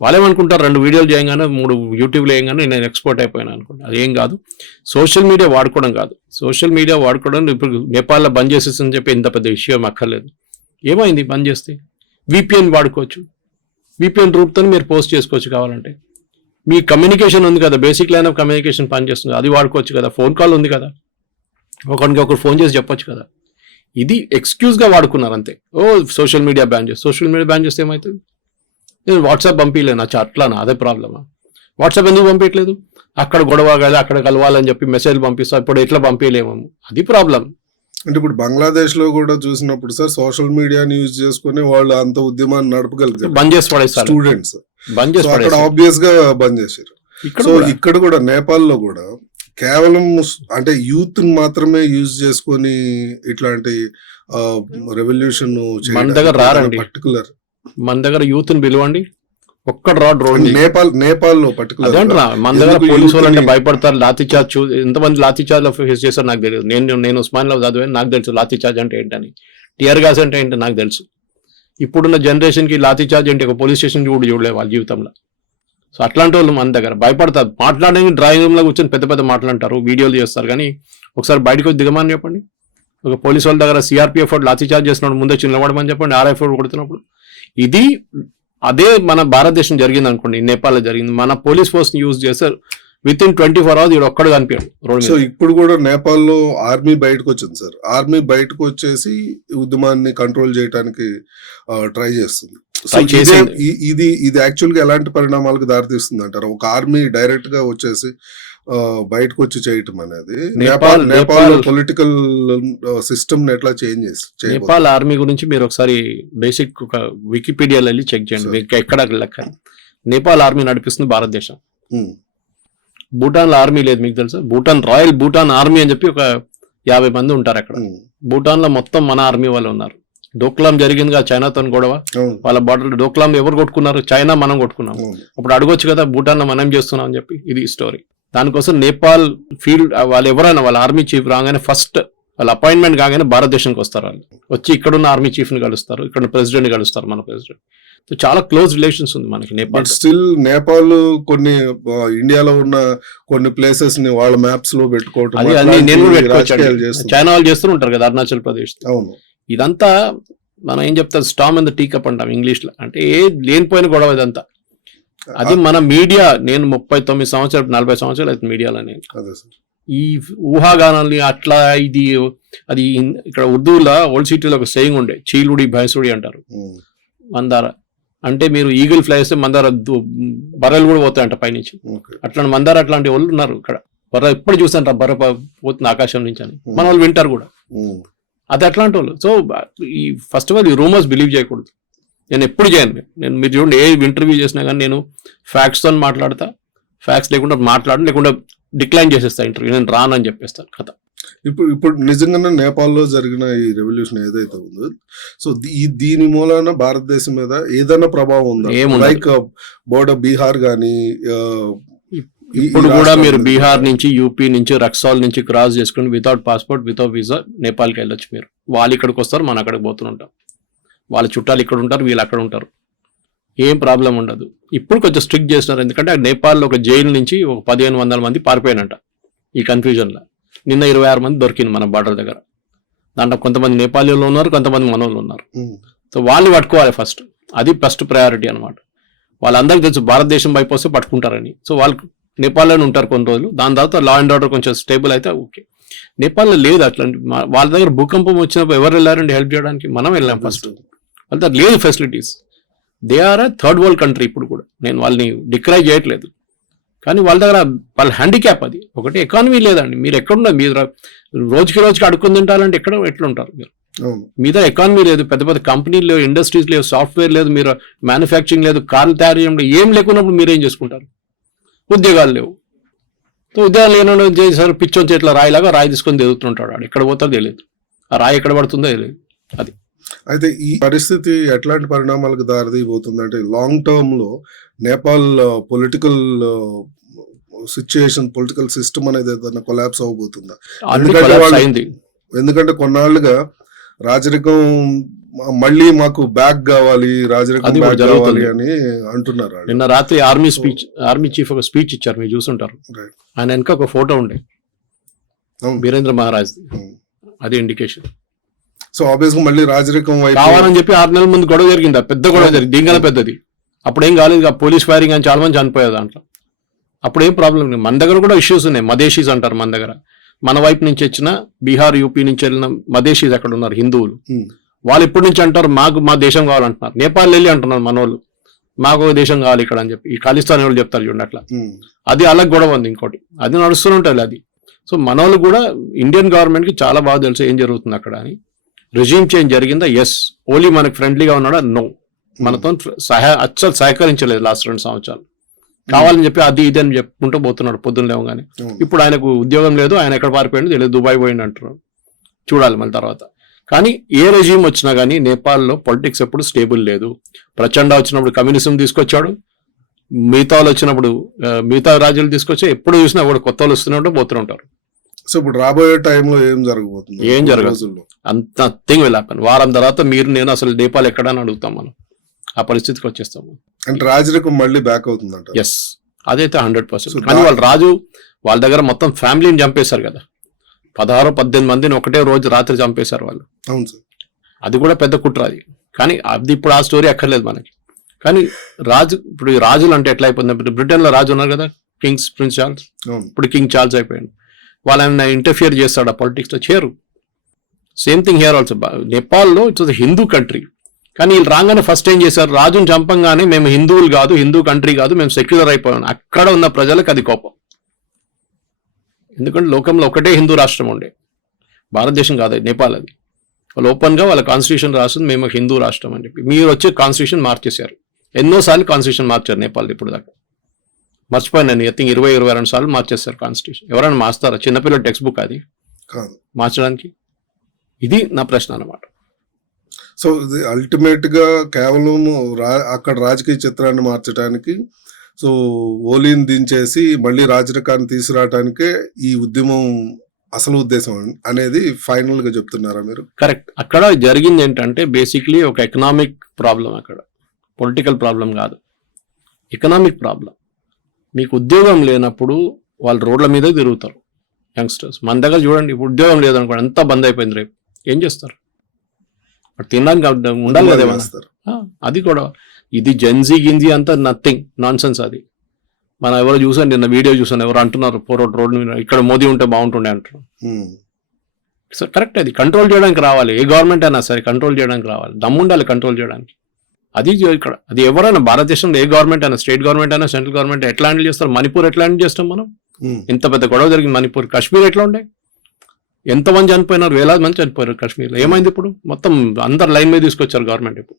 వాళ్ళేమనుకుంటారు? రెండు వీడియోలు చేయగానే మూడు యూట్యూబ్లో వేయగానే నేను ఎక్స్పోర్ట్ అయిపోయాను అనుకుంటా. అదేం కాదు. సోషల్ మీడియా వాడుకోవడం కాదు. సోషల్ మీడియా వాడుకోవడం ఇప్పుడు నేపాల్లో బంద్ చేసేసని చెప్పి ఇంత పెద్ద విషయం అక్కర్లేదు. ఏమైంది బంద్ చేస్తే? విపిఎన్ వాడుకోవచ్చు. విపిఎన్ రూపుతో మీరు పోస్ట్ చేసుకోవచ్చు కావాలంటే. మీ కమ్యూనికేషన్ ఉంది కదా బేసిక్ లైన్ ఆఫ్ కమ్యూనికేషన్ పనిచేస్తుంది అది వాడుకోవచ్చు కదా ఫోన్ కాల్ ఉంది కదా. ఒకరికి ఒకరు ఫోన్ చేసి చెప్పొచ్చు కదా. ఇది ఎక్స్క్యూజ్గా వాడుకున్నారు అంతే. ఓ సోషల్ మీడియా బ్యాన్ చేసి సోషల్ మీడియా బ్యాన్ చేస్తే ఏమవుతుంది నేను వాట్సాప్ పంపించలేను అట్లానా అదే ప్రాబ్లమా వాట్సాప్ ఎందుకు పంపించలేదు అక్కడ గొడవ కాదు అక్కడ కలవాలని చెప్పి మెసేజ్ పంపిస్తా ఇప్పుడు ఎట్లా పంపించలేము అది ప్రాబ్లం అంటే ఇప్పుడు బంగ్లాదేశ్లో కూడా చూసినప్పుడు సార్ సోషల్ మీడియాని యూజ్ చేసుకుని వాళ్ళు అంత ఉద్యమాన్ని నడపగలుగుతారు బంద్ చేసి పడేస్తారు. స్టూడెంట్స్ బంద్ చేసి సో అక్కడ ఆబ్వియస్గా బంద్ చేశారు సో కూడా. ఇక్కడ కూడా నేపాల్లో కూడా కేవలం అంటే యూత్ మాత్రమే యూజ్ చేసుకొని ఇట్లాంటి రెవల్యూషన్ మన దగ్గర రారండి. పర్టికులర్ మన దగ్గర యూత్ని పిలవండి ఒక్కడు రాడ్ రోడ్. నేపాల్ నేపాల్లో పర్టికులర్ మన దగ్గర పోలీసు వాళ్ళు అంటే భయపడతారు లాఠీ చార్జ్ చూ ఎంతమంది లాఠీ చార్జ్లో ఫేస్ చేస్తారో నాకు తెలియదు నేను నేను ఉస్మాన్లో చదివాను నాకు తెలుసు లాఠీ చార్జ్ అంటే ఏంటని టియర్ గ్యాస్ అంటే ఏంటో నాకు తెలుసు ఇప్పుడున్న జనరేషన్కి లాఠీ చార్జ్ అంటే ఒక పోలీస్ స్టేషన్ కూడా చూడలేదు వాళ్ళ జీవితంలో. సో అట్లాంటి వాళ్ళు మన దగ్గర. భయపడతారు. మాట్లాడడానికి డ్రాయింగ్ రూమ్లో కూర్చొని పెద్ద పెద్ద మాట్లాడతారు. వీడియోలు చేస్తారు. కానీ ఒకసారి బయటకు వచ్చి దిగమని చెప్పండి. ఒక పోలీస్ వాళ్ళ దగ్గర సిఆర్పిఎఫ్ లాఠీ చార్జ్ చేస్తున్నాడు. ముందే నిలబడమని చెప్పండి. ఆర్ఎఫ్ఓ కొడుతున్నప్పుడు. ఇది అదే మన భారతదేశం జరిగింది అనుకోండి నేపాల్లో జరిగింది. మన పోలీస్ ఫోర్స్ని యూజ్ చేస్తారు with in twenty four hours ఇక్కడ ఒక్కడు కనిపించాడు రోడ్ సో ఇప్పుడు కూడా నేపాల్లో ఆర్మీ బయటకు వచ్చింది సార్. ఆర్మీ బయటకు వచ్చేసి ఉద్యమాన్ని కంట్రోల్ చేయడానికి ట్రై చేస్తుంది. ఇదే- ఇది యాక్చువల్గా ఎలాంటి పరిణామాలకు దారితీస్తుంది అంటారు ఒక ఆర్మీ డైరెక్ట్గా వచ్చేసి బయటకు వచ్చి చేయటం అనేది నేపాల్ నేపాల్- పొలిటికల్ సిస్టమ్ ఎట్లా చేంజ్ చేసి? నేపాల్ ఆర్మీ గురించి మీరు ఒకసారి బేసిక్ ఒక వికీపీడియాలో వెళ్ళి చెక్ చేయండి. ఎక్కడ లెక్క? నేపాల్ ఆర్మీ నడిపిస్తుంది భారతదేశం. ఉమ్, భూటాన్లో ఆర్మీ లేదు మీకు తెలుసా? భూటాన్ రాయల్ భూటాన్ ఆర్మీ అని చెప్పి ఒక యాభై మంది ఉంటారు అక్కడ. భూటాన్లో మొత్తం మన ఆర్మీ వాళ్ళు ఉన్నారు. డోక్లాం జరిగిందిగా చైనాతో గొడవ. వాళ్ళ బార్డర్ డోక్లాం ఎవరు కొట్టుకున్నారు? చైనా మనం కొట్టుకున్నాం. అప్పుడు అడగొచ్చు కదా భూటాన్ మనం చేస్తున్నాం అని చెప్పి. ఇది స్టోరీ దానికోసం నేపాల్ ఫీల్డ్ వాళ్ళు ఎవరైనా వాళ్ళ ఆర్మీ చీఫ్ రాగానే ఫస్ట్ వాళ్ళ అపాయింట్మెంట్ కాగానే భారతదేశానికి వస్తారు వాళ్ళు. వచ్చి ఇక్కడున్న ఆర్మీ చీఫ్ని కలుస్తారు. ఇక్కడ ప్రెసిడెంట్ కలుస్తారు మన ప్రెసిడెంట్. చాలా క్లోజ్ రిలేషన్స్ ఉంది మనకి నేపాల్. స్టిల్ నేపాల్ కొన్ని ఇండియాలో ఉన్న కొన్ని ప్లేసెస్ని వాళ్ళ మ్యాప్స్లో పెట్టుకోవటం నేను కూడా. చైనా వాళ్ళు చేస్తూ ఉంటారు కదా అరుణాచల్ ప్రదేశ్. అవును. ఇదంతా మనం ఏం చెప్తాం స్టామ్ ద టీకప్ అంటాం ఇంగ్లీష్లో. అంటే ఏ లేనిపోయిన గొడవ ఇదంతా. అది మన మీడియా నేను ముప్పై తొమ్మిది సంవత్సరాలు నలభై సంవత్సరాలు అయితే మీడియాలో నేను. ఈ ఊహాగానాల్ని అట్లా ఇది అది ఇక్కడ ఉర్దూలో ఓల్డ్ సిటీలో ఒక సేయింగ్ ఉండే చీలుడి భైసుడి అంటారు. మందార అంటే మీరు ఈగిల్ ఫ్లై చేస్తే మందార బర్రెలు కూడా పోతాయంట పైనుంచి. ఓకే. అట్లాంటి మందార అట్లాంటి వాళ్ళు ఉన్నారు ఇక్కడ. బర్ర ఎప్పుడు చూస్తాంట బర్ర పోతుంది ఆకాశం నుంచి అని. మన వాళ్ళు వింటారు కూడా. అది అట్లాంటి వాళ్ళు. సో ఈ ఫస్ట్ ఆఫ్ ఆల్ ఈ రూమర్స్ బిలీవ్ చేయకూడదు. నేను ఎప్పుడు చేయను. నేను మీరు చూడండి ఏ ఇంటర్వ్యూ చేసినా కానీ నేను ఫ్యాక్ట్స్తో మాట్లాడతా. ఫ్యాక్ట్స్ లేకుండా మాట్లాడను లేకుండా డిక్లైన్ చేసేస్తా ఇంటర్వ్యూ. నేను రానని చెప్పేస్తాను కథ. ఇప్పుడు ఇప్పుడు నిజంగానే నేపాల్లో జరిగిన ఈ రెవల్యూషన్ ఏదైతే ఉందో సో ఈ దీని మూలాన భారతదేశం మీద ఏదైనా ప్రభావం ఉందా. లైక్ బోర్డర్ బీహార్ ఈ ఇప్పుడు కూడా మీరు. బీహార్ నుంచి యూపీ నుంచి రక్సాల్ నుంచి క్రాస్ చేసుకుని వితౌట్ పాస్పోర్ట్ వితౌట్ వీసా నేపాల్కి వెళ్ళొచ్చు మీరు. వాళ్ళు ఇక్కడికి వస్తారు మనం అక్కడికి పోతుంటాం వాళ్ళ చుట్టాలు ఇక్కడ ఉంటారు వీళ్ళు అక్కడ ఉంటారు. ఏం ప్రాబ్లం ఉండదు. ఇప్పుడు కొంచెం స్ట్రిక్ట్ చేస్తున్నారు ఎందుకంటే నేపాల్లో ఒక జైలు నుంచి ఒక పదిహేను వందల మంది పారిపోయినట్ట ఈ కన్ఫ్యూజన్లో నిన్న ఇరవై ఆరు మంది దొరికింది మన బార్డర్ దగ్గర. దాంట్లో కొంతమంది నేపాలీలు ఉన్నారు కొంతమంది మనోళ్ళు ఉన్నారు. సో వాళ్ళు పట్టుకోవాలి ఫస్ట్ అది ఫస్ట్ ప్రయారిటీ అనమాట వాళ్ళందరికీ తెలుసు భారతదేశం వైపు వస్తే పట్టుకుంటారని. సో వాళ్ళు నేపాల్లోనే ఉంటారు కొన్ని రోజులు. దాని తర్వాత లా అండ్ ఆర్డర్ కొంచెం స్టేబుల్ అయితే ఓకే. నేపాల్లో లేదు అట్లాంటి వాళ్ళ దగ్గర భూకంపం వచ్చినప్పుడు ఎవరు వెళ్ళారండి హెల్ప్ చేయడానికి? మనం వెళ్ళాం ఫస్ట్ వాళ్ళ దగ్గర లేదు facilities they are third world country ఇప్పుడు కూడా. నేను వాళ్ళని డిక్రై చేయట్లేదు. కానీ వాళ్ళ దగ్గర వాళ్ళ హ్యాండిక్యాప్ అది. ఒకటి ఎకానమీ లేదండి. మీరు ఎక్కడున్నారు మీరు రోజుకి రోజుకి అడుక్కుని తింటారంటే ఎక్కడ ఎట్లా ఉంటారు మీరు మీద ఎకానమీ లేదు. పెద్ద పెద్ద కంపెనీలు లేవు ఇండస్ట్రీస్ లేవు సాఫ్ట్వేర్ లేదు మీరు మ్యానుఫ్యాక్చరింగ్ లేదు కార్లు తయారు చేయడం లేదు ఏం లేకున్నప్పుడు మీరు ఏం చేసుకుంటారు? ఉద్యోగాలు లేవు. సో ఉద్యోగాలు లేనోడు ఏం చేశారు? పిచ్చొంచి ఇట్లా రాయిలాగా రాయి తీసుకొని తిరుగుతుంటాడు వాడు. ఎక్కడ పోతాడో తెలియదు. ఆ రాయి ఎక్కడ పడుతుందో తెలియదు. అది. అయితే ఈ పరిస్థితి ఎట్లాంటి పరిణామాలకు దారితీయబోతుంది అంటే లాంగ్ టర్మ్లో Nepal political situation political system అనేది ఏదైనా కొలాప్స్ అవబోతుందా ఆల్రెడీ ఎందుకంటే ఎందుకంటే కొన్నాళ్ళుగా రాజరికం మళ్ళీ మాకు బ్యాక్ కావాలి రాజరికం బ్యాక్ కావాలి. అని అంటున్నారు. నిన్న రాత్రి ఆర్మీ స్పీచ్ ఆర్మీ చీఫ్ ఒక స్పీచ్ ఇచ్చారు మీరు చూసుంటారు. ఆయన వెనక ఒక ఫోటో ఉండే. వీరేంద్ర మహారాజ్ ఉమ్. అది ఇండికేషన్ సో ఆబ్వియస్గా మళ్ళీ రాజరికం కావాలని చెప్పి ఆరు నెలల ముందు గొడవ జరిగింది పెద్ద గొడవ జరిగింది దీనికన్నా పెద్దది అప్పుడేం కాలేదు పోలీస్ ఫైరింగ్ అని చాలా మంది చనిపోయారు దాంట్లో అప్పుడు ఏం ప్రాబ్లం లేదు. మన దగ్గర కూడా ఇష్యూస్ ఉన్నాయి. మదేశీస్ అంటారు మన దగ్గర. మన వైపు నుంచి వచ్చిన బీహార్ యూపీ నుంచి వెళ్ళిన మదేశీస్ అక్కడ ఉన్నారు? హిందువులు. వాళ్ళు ఇప్పటి నుంచి అంటారు? మాకు మా దేశం కావాలంటున్నారు. నేపాల్ వెళ్ళి అంటున్నారు మనోళ్ళు. మాకు ఒక దేశం కావాలి ఇక్కడ అని చెప్పి. ఈ ఖాళిస్తాన్ వాళ్ళు చెప్తారు చూడండి అట్లా. అది అలా గొడవ ఉంది ఇంకోటి. అది నడుస్తూనే ఉంటుంది అది. సో మనోళ్ళు కూడా ఇండియన్ గవర్నమెంట్కి చాలా బాగా తెలుసు ఏం జరుగుతుంది అక్కడ అని. రిజీమ్ చేంజ్ జరిగిందా? ఎస్ ఓలీ మనకు ఫ్రెండ్లీగా ఉన్నాడా? నో మనతో సహాయ అచ్చలు సహకరించలేదు లాస్ట్ రెండు సంవత్సరాలు. కావాలని చెప్పి అది ఇది అని చెప్పుకుంటూ పోతున్నాడు పొద్దున్న లేవగానే. ఇప్పుడు ఆయనకు ఉద్యోగం లేదు ఆయన ఎక్కడ పారిపోయింది తెలియదు దుబాయ్ పోయింది అంటున్నారు. చూడాలి మళ్ళీ తర్వాత. కానీ ఏ రెజీమ్ వచ్చినా కానీ నేపాల్లో పొలిటిక్స్ ఎప్పుడు స్టేబుల్ లేదు. ప్రచండ వచ్చినప్పుడు కమ్యూనిజం తీసుకొచ్చాడు. మిగతా వాళ్ళు వచ్చినప్పుడు మిగతా రాజ్యాలు తీసుకొచ్చి ఎప్పుడు చూసినా కూడా కొత్త వాళ్ళు వస్తూనే ఉంటారు పోతూనే ఉంటారు. సో ఇప్పుడు రాబోయే టైంలో ఏం జరగబోతుంది? ఏం జరగదు. అంత థింగ్ విల్ హ్యాపన్ వారం తర్వాత మీరు నేను అసలు నేపాల్ ఎక్కడని అడుగుతాం మనం. ఆ పరిస్థితికి వచ్చేస్తాము. అంటే రాజరికం మళ్ళీ బ్యాక్ అవుతుందంట. ఎస్ అదైతే హండ్రెడ్ పర్సెంట్ కానీ వాళ్ళు రాజు వాళ్ళ దగ్గర మొత్తం ఫ్యామిలీని చంపేశారు కదా. పదహారు పద్దెనిమిది మందిని ఒకటే రోజు రాత్రి చంపేశారు వాళ్ళు. అవును సార్. అది కూడా పెద్ద కుట్ర అది. కానీ అది ఇప్పుడు ఆ స్టోరీ అక్కర్లేదు మనకి. కానీ రాజు ఇప్పుడు రాజులు అంటే ఎట్లా అయిపోయింది? ఇప్పుడు బ్రిటన్లో రాజు ఉన్నారు కదా కింగ్స్ ప్రిన్స్ చార్ల్స్ ఇప్పుడు కింగ్ చార్ల్స్ అయిపోయాడు. వాళ్ళని ఇంటర్ఫియర్ చేస్తాడు ఆ politics లో. చేరు. సేమ్ థింగ్ హియర్ ఆల్సో నేపాల్లో ఇట్స్ హిందూ కంట్రీ కానీ వీళ్ళు రాగానే ఫస్ట్ ఏం చేశారు? రాజుని చంపంగానే మేము హిందువులు కాదు హిందూ కంట్రీ కాదు మేము సెక్యులర్ అయిపోయాం. అక్కడ ఉన్న ప్రజలకు అది కోపం. ఎందుకంటే లోకంలో ఒకటే హిందూ రాష్ట్రం ఉండే. భారతదేశం కాదు నేపాల్ అది. వాళ్ళు ఓపెన్గా వాళ్ళ కాన్స్టిట్యూషన్ రాస్తుంది మేము హిందూ రాష్ట్రం అని చెప్పి. మీరు వచ్చి కాన్స్టిట్యూషన్ మార్చేశారు. ఎన్నోసార్లు కాన్స్టిట్యూషన్ మార్చారు నేపాల్ ఇప్పుడు దాకా. మర్చిపోయాను నేను ఐ థింక్ ఇరవై ఇరవై రెండు సార్లు మార్చేస్తారు కాన్స్టిట్యూషన్ ఎవరైనా మార్స్తారా? చిన్నపిల్లల టెక్స్ట్ బుక్ అది మార్చడానికి? ఇది నా ప్రశ్న అన్నమాట. సో ఇది అల్టిమేట్గా కేవలం రా- అక్కడ రాజకీయ చిత్రాన్ని మార్చడానికి సో ఓలీని దించేసి మళ్ళీ రాజరికాన్ని తీసుకురావడానికే ఈ ఉద్యమం అసలు ఉద్దేశం అనేది ఫైనల్గా చెప్తున్నారా మీరు? కరెక్ట్ అక్కడ జరిగింది ఏంటంటే బేసిక్లీ ఒక ఎకనామిక్ ప్రాబ్లం అక్కడ. పొలిటికల్ ప్రాబ్లం కాదు. ఎకనామిక్ ప్రాబ్లం మీకు ఉద్యోగం లేనప్పుడు వాళ్ళు రోడ్ల మీద తిరుగుతారు. యంగ్స్టర్స్ మన దగ్గర చూడండి ఇప్పుడు ఉద్యోగం లేదనుకోండి అంతా బంద్ అయిపోయింది రేపు. ఏం చేస్తారు? తినడానికి ఉండాలి కదా అది కూడా. ఇది జెన్జీ గింజీ అంతా నథింగ్. నాన్ సెన్స్ అది. మనం ఎవరో చూసాను నిన్న వీడియో చూసాను ఎవరు అంటున్నారు పోరోడ్ రోడ్ మీద ఇక్కడ మోదీ ఉంటే బాగుంటుండే ఉమ్. సో కరెక్ట్ అది. కంట్రోల్ చేయడానికి రావాలి. ఏ గవర్నమెంట్ అయినా సరే కంట్రోల్ చేయడానికి రావాలి. దమ్ము ఉండాలి కంట్రోల్ చేయడానికి. అది ఇక్కడ. అది ఎవరైనా భారతదేశంలో ఏ గవర్నమెంట్ అయినా స్టేట్ గవర్నమెంట్ అయినా సెంట్రల్ గవర్నమెంట్ ఎట్లా హ్యాండిల్ చేస్తారు? మణిపూర్ ఎట్లా హ్యాండిల్ చేస్తాం మనం. ఇంత పెద్ద గొడవ జరిగింది మణిపూర్. కాశ్మీర్ ఎట్లా ఉండే? ఎంతమంది చనిపోయినారు? వేలాది మంది చనిపోయారు కాశ్మీర్లో. ఏమైంది ఇప్పుడు? మొత్తం అందరు లైన్ మీద తీసుకొచ్చారు గవర్నమెంట్ ఇప్పుడు.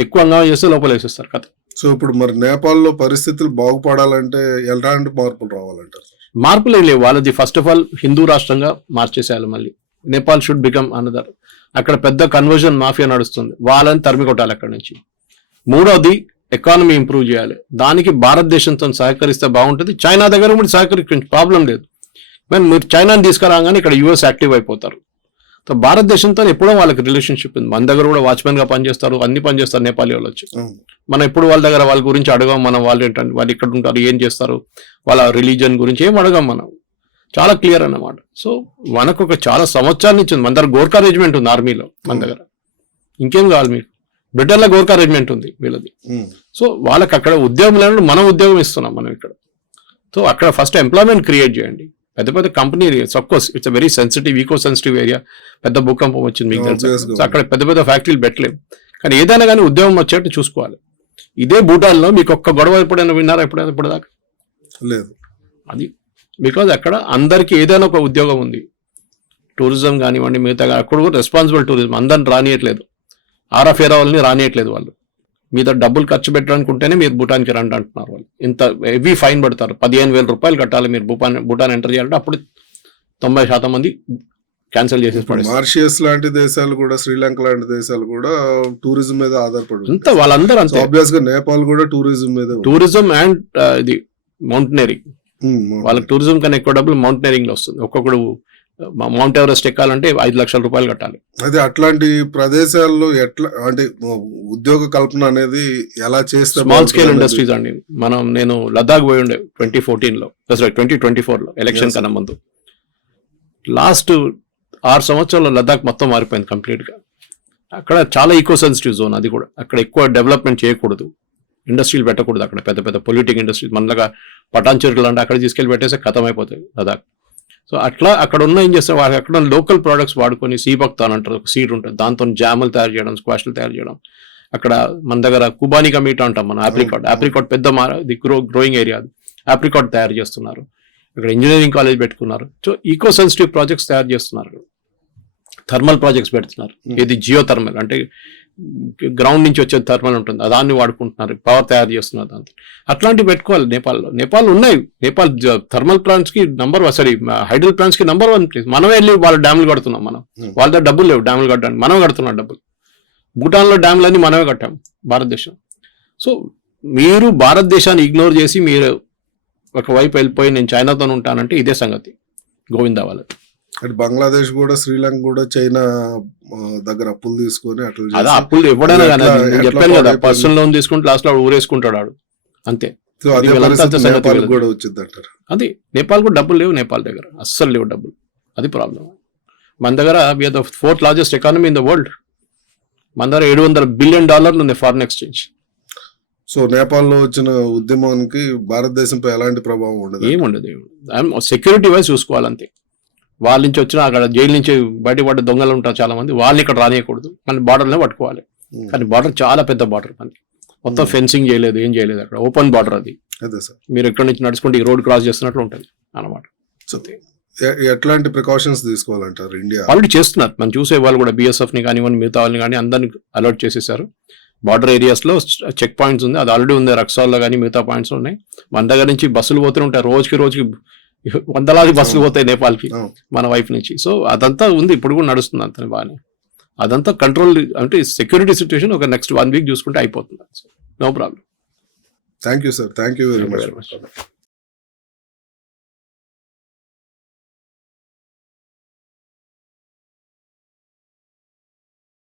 ఎక్కువ హంగామా చేస్తే లోపల వేసేస్తారు కథ. సో ఇప్పుడు మరి నేపాల్లో పరిస్థితులు బాగుపడాలంటే ఎలాంటి మార్పులు రావాలంటారు? మార్పులు ఏం లేవు. వాళ్ళది ఫస్ట్ ఆఫ్ ఆల్ హిందూ రాష్ట్రంగా మార్చేసేయాలి మళ్ళీ. నేపాల్ షుడ్ బికమ్ అనదర్ అక్కడ పెద్ద కన్వర్జన్ మాఫియా నడుస్తుంది. వాళ్ళని తరిమి కొట్టాలి అక్కడ నుంచి. మూడవది ఎకానమీ ఇంప్రూవ్ చేయాలి. దానికి భారతదేశంతో సహకరిస్తే బాగుంటుంది. చైనా దగ్గర కూడా సహకరించ ప్రాబ్లం లేదు. మరి మీరు చైనాని తీసుకురాగానే ఇక్కడ యుఎస్ యాక్టివ్ అయిపోతారు. సో భారతదేశంతో ఎప్పుడో వాళ్ళకి రిలేషన్షిప్ ఉంది. మన దగ్గర కూడా వాచ్మెన్గా పనిచేస్తారు అన్ని పనిచేస్తారు నేపాలి వాళ్ళు వచ్చి. మనం ఎప్పుడు వాళ్ళ దగ్గర వాళ్ళ గురించి అడగాం మనం వాళ్ళు ఏంటంటే వాళ్ళు ఇక్కడ ఉంటారు ఏం చేస్తారు వాళ్ళ రిలీజన్ గురించి ఏం అడగాం మనం. చాలా క్లియర్ అన్నమాట. సో మనకు ఒక చాలా సంవత్సరాల నుంచి ఉంది. మన దగ్గర గోర్ఖా రెజిమెంట్ ఉంది ఆర్మీలో మన దగ్గర. ఇంకేం కావాలి మీకు? బ్రిటన్లో గోర్ఖా రెజిమెంట్ ఉంది వీళ్ళది. సో వాళ్ళకి అక్కడ ఉద్యోగం లేనప్పుడు మనం ఉద్యోగం ఇస్తున్నాం మనం ఇక్కడ. సో అక్కడ ఫస్ట్ ఎంప్లాయ్మెంట్ క్రియేట్ చేయండి. పెద్ద పెద్ద company course it's very sensitive eco sensitive area పెద్ద భూకంపం వచ్చింది మీకు తెలుసు. సో అక్కడ పెద్ద పెద్ద ఫ్యాక్టరీలు పెట్టలేము కానీ ఏదైనా కానీ ఉద్యోగం వచ్చేట్టు చూసుకోవాలి. ఇదే భూటాన్లో మీకు ఒక్క గొడవ ఎప్పుడైనా విన్నారా? ఎప్పుడైనా ఇప్పటిదాకా? లేదు. అది బికాజ్ అక్కడ అందరికీ ఏదైనా ఒక ఉద్యోగం ఉంది. టూరిజం కానివ్వండి మిగతా అక్కడ కూడా రెస్పాన్సిబుల్ టూరిజం అందరిని రానియట్లేదు. ఆర్ఎఫ్ఏరా వాళ్ళని రానియట్లేదు వాళ్ళు. మీద డబ్బులు ఖర్చు పెట్టడానికి ఉంటేనే మీరు భూటాన్కి రండి అంటున్నారు వాళ్ళు. ఇంత హెవీ ఫైన్ పడతారు. పదిహేను వేల రూపాయలు కట్టాలి మీరు భూటాన్ భూటాన్ ఎంటర్ చేయాలంటే అప్పుడు తొంభై శాతం మంది క్యాన్సిల్ పడేస్తారు. మార్షియస్ లాంటి దేశాలు కూడా శ్రీలంక లాంటి దేశాలు కూడా టూరిజం మీద ఆధారపడి అంత వాళ్ళందరూ అంతే. ఆబ్వియస్గా నేపాల్ కూడా టూరిజం మీద. టూరిజం అండ్ ఇది మౌంటనరింగ్ ఉమ్, వాళ్ళకి టూరిజం కన్నా ఎక్కువ డబ్బులు మౌంటనరింగ్లో వస్తుంది. ఒక్కొక్కడు మౌంట్ ఎవరెస్ట్ ఎక్కాలంటే ఐదు లక్షల రూపాయలు కట్టాలి. అదే అట్లాంటి ప్రదేశాల్లో ఎట్లా అంటే ఉద్యోగ కల్పన అనేది ఎలా చేస్తే స్మాల్ స్కేల్ ఇండస్ట్రీస్ అండి. మనం నేను లదాఖ్ పోయి ఉండే ట్వంటీ ఫోర్టీన్లో సారీ ట్వంటీ ట్వంటీ ఫోర్లో ఎలక్షన్. కన్నా ముందు. లాస్ట్ ఆరు సంవత్సరాల్లో లదాఖ్ మొత్తం మారిపోయింది కంప్లీట్గా. అక్కడ చాలా ఈకో సెన్సిటివ్ జోన్ అది కూడా. అక్కడ ఎక్కువ డెవలప్మెంట్ చేయకూడదు. ఇండస్ట్రీలు పెట్టకూడదు అక్కడ. పెద్ద పెద్ద పొలిటిక్ ఇండస్ట్రీస్ మనలాగా పటాన్ చెరుకులు అంటే అక్కడ తీసుకెళ్ళి పెట్టేస్తే ఖతం అయిపోతాయి లదాఖ్ సో అట్లా అక్కడ ఉన్న ఏం చేస్తారు వాళ్ళకి అక్కడ లోకల్ ప్రోడక్ట్స్ వాడుకొని సీబక్తా అని అంటారు. ఒక సీడ్ ఉంటుంది. దాంతో జాములు తయారు చేయడం స్క్వాష్లు తయారు చేయడం. అక్కడ మన దగ్గర కుబానికా మీట్ అంటాం మనం ఆప్రికాట్. ఆప్రికాట్ పెద్ద మార ఇది గ్రో గ్రోయింగ్ ఏరియా అది. ఆప్రికాట్ తయారు చేస్తున్నారు. ఇక్కడ ఇంజనీరింగ్ కాలేజ్ పెట్టుకున్నారు. సో ఈకో సెన్సిటివ్ ప్రాజెక్ట్స్ తయారు చేస్తున్నారు. థర్మల్ ప్రాజెక్ట్స్ పెడుతున్నారు. ఇది జియో థర్మల్ అంటే గ్రౌండ్ నుంచి వచ్చే థర్మల్ ఉంటుంది. దాన్ని వాడుకుంటున్నారు. పవర్ తయారు చేస్తున్నారు దాంతో. అట్లాంటివి పెట్టుకోవాలి నేపాల్లో. నేపాల్ ఉన్నాయి. నేపాల్ థర్మల్ ప్లాంట్స్కి నంబర్ సారీ హైడ్రల్ ప్లాంట్స్కి నంబర్ వన్ ప్లేస్. మనమే వెళ్ళి వాళ్ళ డ్యాములు కడుతున్నాం మనం. Hmm. వాళ్ళ దగ్గర డబ్బులు లేవు డ్యాములు కట్టడానికి. మనం కడుతున్నాం డబ్బులు. భూటాన్లో డ్యాములన్నీ మనమే కట్టాం. భారతదేశం. సో మీరు భారతదేశాన్ని ఇగ్నోర్ చేసి మీరు ఒకవైపు వెళ్ళిపోయి నేను చైనాతో ఉంటానంటే ఇదే సంగతి. గోవిందా వాళ్ళది. అటు బంగ్లాదేశ్ కూడా శ్రీలంక కూడా చైనా దగ్గర అప్పులు తీసుకొని అట్లా అప్పులు చెప్పాను కదా పాడైపోయింది? పర్సనల్ లోన్ తీసుకుంటే లాస్ట్లో ఊరేసుకుంటాడు అంతే. నేపాల్. కూడా వచ్చింది అంటారు. అది నేపాల్ కూడా డబ్బులు లేవు నేపాల్ దగ్గర. అస్సలు లేవు డబ్బులు. అది ప్రాబ్లం. మన దగ్గర we are the fourth largest economy in the world మన దగ్గర ఏడు వందల బిలియన్ డాలర్లు ఉన్నాయి ఫారిన్ ఎక్స్చేంజ్ సో నేపాల్లో వచ్చిన ఉద్యమానికి భారతదేశంపై ఎలాంటి ప్రభావం ఉండదు? ఏముండదు ఏముండదు సెక్యూరిటీ వైజ్ చూసుకోవాలంతే. వాళ్ళ నుంచి వచ్చిన అక్కడ జైలు నుంచి బయట పడ్డ దొంగలు ఉంటారు చాలా మంది వాళ్ళని ఇక్కడ రానియకూడదు. మన బార్డర్లో పట్టుకోవాలి. ఉమ్, కానీ బార్డర్ చాలా పెద్ద బార్డర్ మనకి మొత్తం Hmm. ఫెన్సింగ్ చేయలేదు ఏం చేయలేదు అక్కడ. ఓపెన్ బార్డర్ అది. అదే సార్. మీరు ఎక్కడి నుంచి నడుచుకుంటే ఈ రోడ్ క్రాస్ చేస్తున్నట్లు ఉంటుంది సో ఎ- ఎట్లాంటి ప్రికాషన్స్ తీసుకోవాలంటారు ఇండియా? ఆల్రెడీ చేస్తున్నారు. మనం చూసే వాళ్ళు కూడా బిఎస్ఎఫ్ని కానివ్వండి మిగతా వాళ్ళని కానీ అందరిని అలర్ట్ చేసేసారు. బార్డర్ ఏరియాస్లో చెక్ పాయింట్స్ ఉంది. అది ఆల్రెడీ ఉంది. రక్సాల్లో కానీ మిగతా పాయింట్స్ ఉన్నాయి. మన దగ్గర నుంచి బస్సులు పోతూనే ఉంటాయి. రోజుకి రోజుకి వందలాది బస్సులు పోతాయి నేపాల్కి. మన వైపు నుంచి. సో అదంతా ఉంది. ఇప్పుడు కూడా నడుస్తుంది అంత బాగానే. అదంతా కంట్రోల్ అంటే సెక్యూరిటీ సిచ్యువేషన్ ఒక నెక్స్ట్ వన్ వీక్ చూసుకుంటే అయిపోతుంది. No problem thank you sir thank you very much